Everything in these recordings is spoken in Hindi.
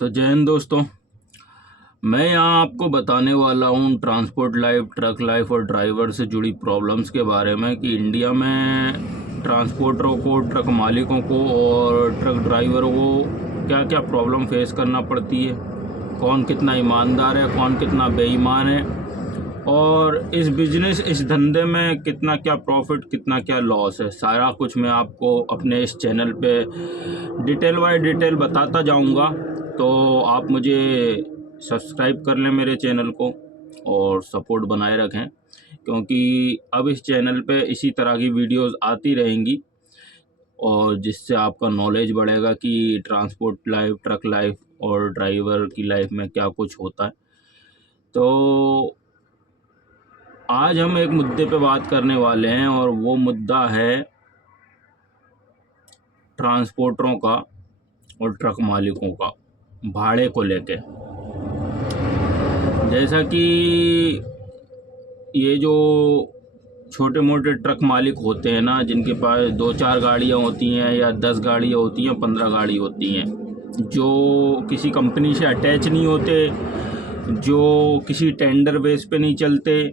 तो जय हिंद दोस्तों, मैं यहाँ आपको बताने वाला हूँ ट्रांसपोर्ट लाइफ, ट्रक लाइफ और ड्राइवर से जुड़ी प्रॉब्लम्स के बारे में कि इंडिया में ट्रांसपोर्टरों को, ट्रक मालिकों को और ट्रक ड्राइवरों को क्या क्या प्रॉब्लम फेस करना पड़ती है, कौन कितना ईमानदार है, कौन कितना बेईमान है और इस बिजनेस, इस धंधे में कितना क्या प्रॉफिट, कितना क्या लॉस है। सारा कुछ मैं आपको अपने इस चैनल पे डिटेल बाय डिटेल बताता जाऊंगा। तो आप मुझे सब्सक्राइब कर लें मेरे चैनल को और सपोर्ट बनाए रखें, क्योंकि अब इस चैनल पे इसी तरह की वीडियोस आती रहेंगी और जिससे आपका नॉलेज बढ़ेगा कि ट्रांसपोर्ट लाइफ, ट्रक लाइफ और ड्राइवर की लाइफ में क्या कुछ होता है। तो आज हम एक मुद्दे पे बात करने वाले हैं और वो मुद्दा है ट्रांसपोर्टरों का और ट्रक मालिकों का भाड़े को लेके। जैसा कि ये जो छोटे मोटे ट्रक मालिक होते हैं ना, जिनके पास 2-4 गाड़ियाँ होती हैं या 10 गाड़ियाँ होती हैं, 15 गाड़ी होती हैं, जो किसी कंपनी से अटैच नहीं होते, जो किसी टेंडर बेस पे नहीं चलते,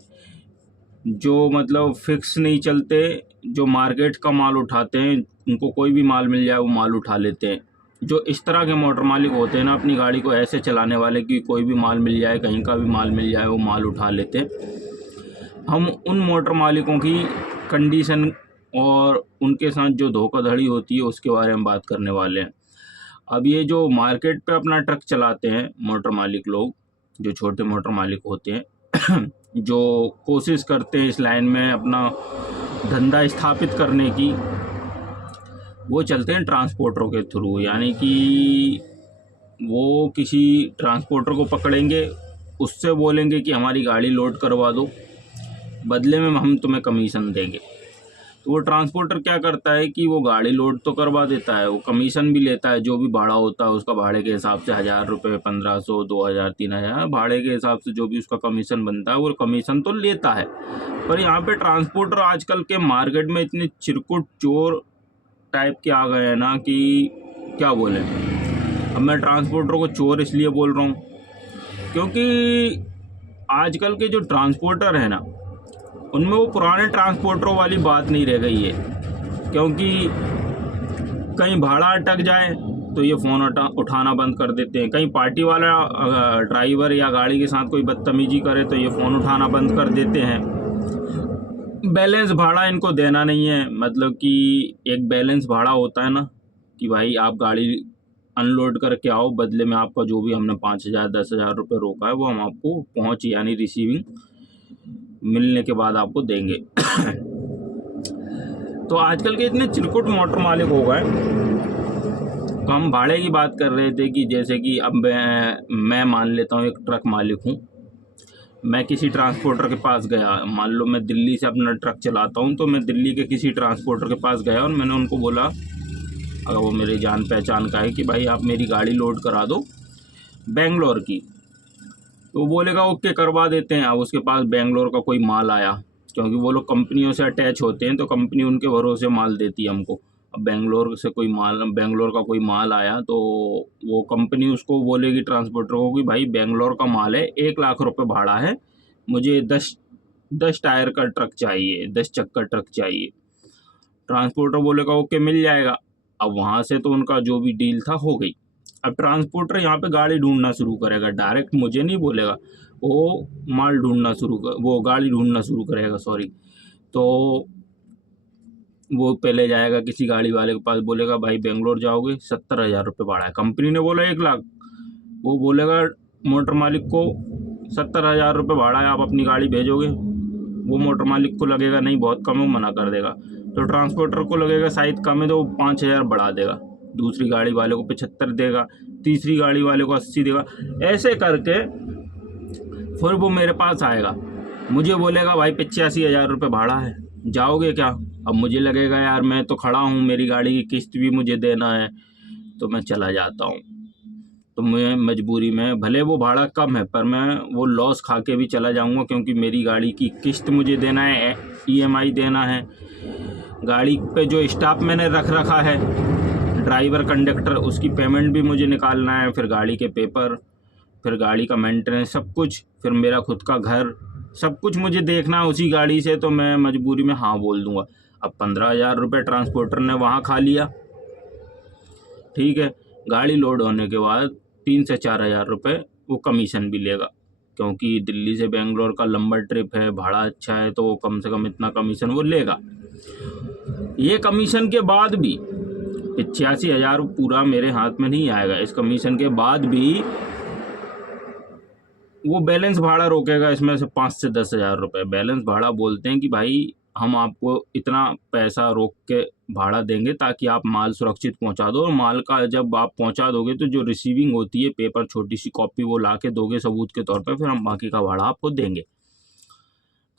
जो मतलब फिक्स नहीं चलते, जो मार्केट का माल उठाते हैं, उनको कोई भी माल मिल जाए वो माल उठा लेते हैं। जो इस तरह के मोटर मालिक होते हैं ना, अपनी गाड़ी को ऐसे चलाने वाले कि कोई भी माल मिल जाए, कहीं का भी माल मिल जाए वो माल उठा लेते हैं। हम उन मोटर मालिकों की कंडीशन और उनके साथ जो धोखाधड़ी होती है उसके बारे में बात करने वाले हैं। अब ये जो मार्केट पे अपना ट्रक चलाते हैं मोटर मालिक लोग, जो छोटे मोटर मालिक होते हैं जो कोशिश करते हैं इस लाइन में अपना धंधा स्थापित करने की, वो चलते हैं ट्रांसपोर्टरों के थ्रू। यानी कि वो किसी ट्रांसपोर्टर को पकड़ेंगे, उससे बोलेंगे कि हमारी गाड़ी लोड करवा दो, बदले में हम तुम्हें कमीशन देंगे। तो वो ट्रांसपोर्टर क्या करता है कि वो गाड़ी लोड तो करवा देता है, वो कमीशन भी लेता है, जो भी भाड़ा होता है उसका भाड़े के हिसाब से 1000 रुपये, 1500, 2000, 3000 भाड़े के हिसाब से जो भी उसका कमीशन बनता है वो कमीशन तो लेता है। पर यहाँ पे ट्रांसपोर्टर आजकल के मार्केट में इतने चिरकुट चोर टाइप के आ गए हैं ना कि क्या बोलें। अब मैं ट्रांसपोर्टर को चोर इसलिए बोल रहा हूँ क्योंकि आजकल के जो ट्रांसपोर्टर है ना, उनमें वो पुराने ट्रांसपोर्टरों वाली बात नहीं रह गई है। क्योंकि कहीं भाड़ा अटक जाए तो ये फ़ोन उठाना बंद कर देते हैं, कहीं पार्टी वाला ड्राइवर या गाड़ी के साथ कोई बदतमीजी करे तो ये फ़ोन उठाना बंद कर देते हैं। बैलेंस भाड़ा इनको देना नहीं है, मतलब कि एक बैलेंस भाड़ा होता है ना कि भाई आप गाड़ी अनलोड करके आओ, बदले में आपका जो भी हमने 5000, 10,000 रुपये रोका है वो हम आपको पहुँच यानी रिसीविंग मिलने के बाद आपको देंगे। तो आजकल के इतने चिरकुट मोटर मालिक हो गए। तो हम भाड़े की बात कर रहे थे कि जैसे कि अब मैं मान लेता हूँ एक ट्रक मालिक हूँ, मैं किसी ट्रांसपोर्टर के पास गया, मान लो मैं दिल्ली से अपना ट्रक चलाता हूँ, तो मैं दिल्ली के किसी ट्रांसपोर्टर के पास गया और मैंने उनको बोला, अगर वो मेरी जान पहचान का है, कि भाई आप मेरी गाड़ी लोड करा दो बेंगलोर की, तो वो बोलेगा ओके करवा देते हैं। अब उसके पास बेंगलोर का कोई माल आया, क्योंकि वो लोग कंपनियों से अटैच होते हैं तो कंपनी उनके भरोसे माल देती है हमको। अब बेंगलोर का कोई माल आया तो वो कंपनी उसको बोलेगी ट्रांसपोर्टर को कि भाई बेंगलोर का माल है, 1 लाख रुपये भाड़ा है, मुझे 10 टायर का ट्रक चाहिए, 10 चक्कर ट्रक चाहिए। ट्रांसपोर्टर बोलेगा ओके मिल जाएगा। अब वहाँ से तो उनका जो भी डील था हो गई। अब ट्रांसपोर्टर यहाँ पे गाड़ी ढूंढना शुरू करेगा, डायरेक्ट मुझे नहीं बोलेगा, वो गाड़ी ढूंढना शुरू करेगा, सॉरी। तो वो पहले जाएगा किसी गाड़ी वाले के पास, बोलेगा भाई बेंगलोर जाओगे, 70,000 रुपये भाड़ा है, कंपनी ने बोला 1 लाख, वो बोलेगा मोटर मालिक को 70,000 रुपये भाड़ा है, आप अपनी गाड़ी भेजोगे। वो मोटर मालिक को लगेगा नहीं बहुत कम है, मना कर देगा। तो ट्रांसपोर्टर को लगेगा शायद कम है तो 5,000 बढ़ा देगा, दूसरी गाड़ी वाले को 75 देगा, तीसरी गाड़ी वाले को 80 देगा। ऐसे करके फिर वो मेरे पास आएगा, मुझे बोलेगा भाई 85,000 रुपये भाड़ा है, जाओगे क्या। अब मुझे लगेगा यार मैं तो खड़ा हूँ, मेरी गाड़ी की किस्त भी मुझे देना है, तो मैं चला जाता हूँ। तो मैं मजबूरी में, भले वो भाड़ा कम है पर मैं वो लॉस खा के भी चला जाऊँगा, क्योंकि मेरी गाड़ी की किस्त मुझे देना है, EMI देना है, गाड़ी पे जो स्टाफ मैंने रखा है, ड्राइवर कंडक्टर उसकी पेमेंट भी मुझे निकालना है, फिर गाड़ी के पेपर, फिर गाड़ी का मेंटेनेंस, सब कुछ, फिर मेरा खुद का घर, सब कुछ मुझे देखना है उसी गाड़ी से। तो मैं मजबूरी में हाँ बोल दूंगा। अब 15,000 रुपये ट्रांसपोर्टर ने वहाँ खा लिया, ठीक है। गाड़ी लोड होने के बाद 3 से 4,000 रुपये वो कमीशन भी लेगा, क्योंकि दिल्ली से बेंगलोर का लंबा ट्रिप है, भाड़ा अच्छा है, तो कम से कम इतना कमीशन वो लेगा। ये कमीशन के बाद भी 85,000 पूरा मेरे हाथ में नहीं आएगा। इस कमीशन के बाद भी वो बैलेंस भाड़ा रोकेगा, इसमें से 5 से 10,000 रुपये बैलेंस भाड़ा बोलते हैं कि भाई हम आपको इतना पैसा रोक के भाड़ा देंगे ताकि आप माल सुरक्षित पहुंचा दो, और माल का जब आप पहुंचा दोगे तो जो रिसीविंग होती है, पेपर छोटी सी कॉपी वो ला के दोगे सबूत के तौर पे, फिर हम बाकी का भाड़ा आपको देंगे।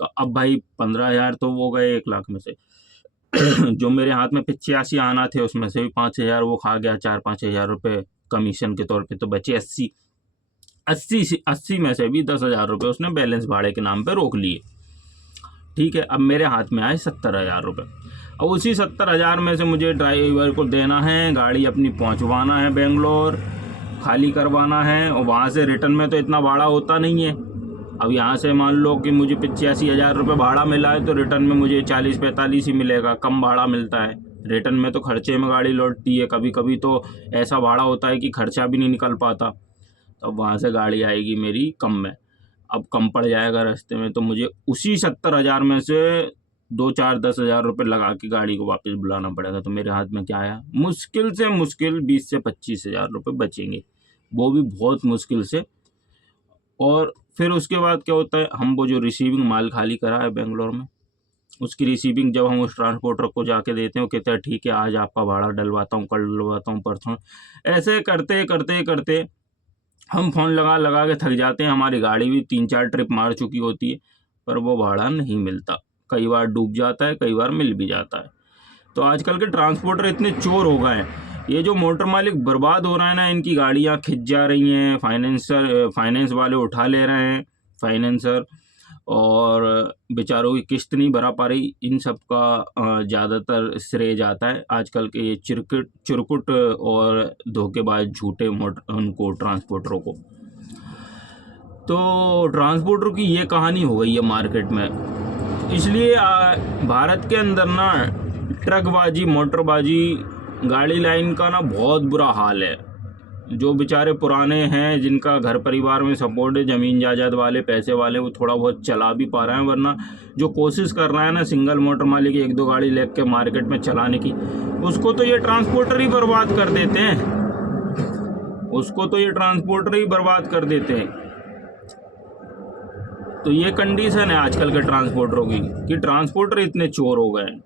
तो अब भाई 15,000 तो वो गए 1 लाख में से जो मेरे हाथ में 85 आना थे उसमें से भी 5,000 वो खा गया, 4-5,000 रुपये कमीशन के तौर पे, तो बचे 80 में से भी 10,000 रुपये उसने बैलेंस भाड़े के नाम पे रोक लिए, ठीक है। अब मेरे हाथ में आए 70,000 रुपये। अब उसी 70,000 में से मुझे ड्राइवर को देना है, गाड़ी अपनी पहुंचवाना है बेंगलोर, खाली करवाना है, और वहाँ से रिटर्न में तो इतना भाड़ा होता नहीं है। अब यहाँ से मान लो कि मुझे 85,000 रुपये भाड़ा मिला है, तो रिटर्न में मुझे 40-45 ही मिलेगा, कम भाड़ा मिलता है। रिटर्न में तो खर्चे में गाड़ी लौटती है, कभी कभी तो ऐसा भाड़ा होता है कि खर्चा भी नहीं निकल पाता, तो वहाँ से गाड़ी आएगी मेरी कम में। अब कम पड़ जाएगा रास्ते में, तो मुझे उसी 70,000 में से 2-4-10,000 रुपये लगा के गाड़ी को वापस बुलाना पड़ेगा। तो मेरे हाथ में क्या आया, मुश्किल से मुश्किल 20 से 25,000 रुपये बचेंगे, वो भी बहुत मुश्किल से। और फिर उसके बाद क्या होता है, हम वो जो रिसीविंग माल खाली करा है बेंगलोर में, उसकी रिसीविंग जब हम उस ट्रांसपोर्टर को जाके देते हैं, वो कहते हैं ठीक है आज आपका भाड़ा डलवाता हूँ, कल डलवाता हूँ, परसों। ऐसे करते करते करते हम फ़ोन लगा लगा के थक जाते हैं। हमारी गाड़ी भी 3-4 ट्रिप मार चुकी होती है, पर वो भाड़ा नहीं मिलता। कई बार डूब जाता है, कई बार मिल भी जाता है। तो आजकल के ट्रांसपोर्टर इतने चोर हो गए हैं, ये जो मोटर मालिक बर्बाद हो रहा है ना, इनकी गाड़ियाँ खिंच जा रही हैं, फाइनेंस वाले उठा ले रहे हैं, फाइनेंसर, और बेचारों की किस्त नहीं भरा पा रही। इन सब का ज़्यादातर श्रेय जाता है आजकल के ये चिरकुट और धोखेबाज झूठे उनको ट्रांसपोर्टरों को। तो ट्रांसपोर्टर की ये कहानी हो गई है मार्केट में। इसलिए भारत के अंदर ना ट्रकबाजी, मोटरबाजी, गाड़ी लाइन का ना बहुत बुरा हाल है। जो बेचारे पुराने हैं, जिनका घर परिवार में सपोर्ट है, ज़मीन जायदाद वाले, पैसे वाले, वो थोड़ा बहुत चला भी पा रहे हैं, वरना जो कोशिश कर रहा है ना सिंगल मोटर मालिक 1-2 गाड़ी लेके मार्केट में चलाने की, उसको तो ये ट्रांसपोर्टर ही बर्बाद कर देते हैं, उसको तो ये ट्रांसपोर्टर ही बर्बाद कर देते हैं। तो ये कंडीशन है आजकल के ट्रांसपोर्टरों की कि ट्रांसपोर्टर इतने चोर हो गए हैं।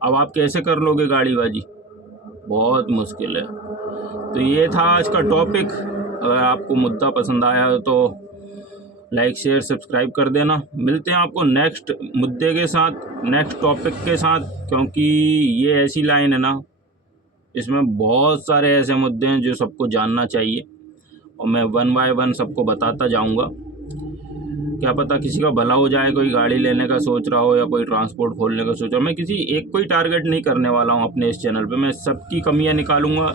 अब आप कैसे कर लोगे गाड़ीबाजी, बहुत मुश्किल है। तो ये था आज का टॉपिक। अगर आपको मुद्दा पसंद आया हो तो लाइक, शेयर, सब्सक्राइब कर देना। मिलते हैं आपको नेक्स्ट मुद्दे के साथ, नेक्स्ट टॉपिक के साथ, क्योंकि ये ऐसी लाइन है ना, इसमें बहुत सारे ऐसे मुद्दे हैं जो सबको जानना चाहिए, और मैं 1 बाय 1 सबको बताता जाऊंगा। क्या पता किसी का भला हो जाए, कोई गाड़ी लेने का सोच रहा हो या कोई ट्रांसपोर्ट खोलने का सोच रहा हो। मैं किसी एक को ही टारगेट नहीं करने वाला हूँ अपने इस चैनल पे। मैं सबकी कमियाँ निकालूंगा,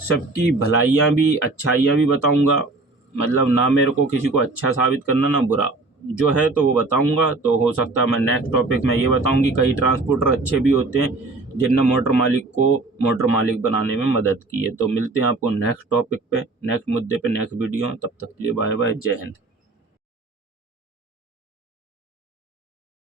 सबकी भलाइयाँ भी, अच्छाइयाँ भी बताऊंगा। मतलब ना मेरे को किसी को अच्छा साबित करना, ना बुरा, जो है तो वो बताऊंगा। तो हो सकता है मैं नेक्स्ट टॉपिक में ये बताऊँ कि कई ट्रांसपोर्टर अच्छे भी होते हैं जिनने मोटर मालिक को मोटर मालिक बनाने में मदद की है। तो मिलते हैं आपको नेक्स्ट टॉपिक पे, नेक्स्ट मुद्दे पे, नेक्स्ट वीडियो। तब तक के लिए बाय बाय, जय हिंद।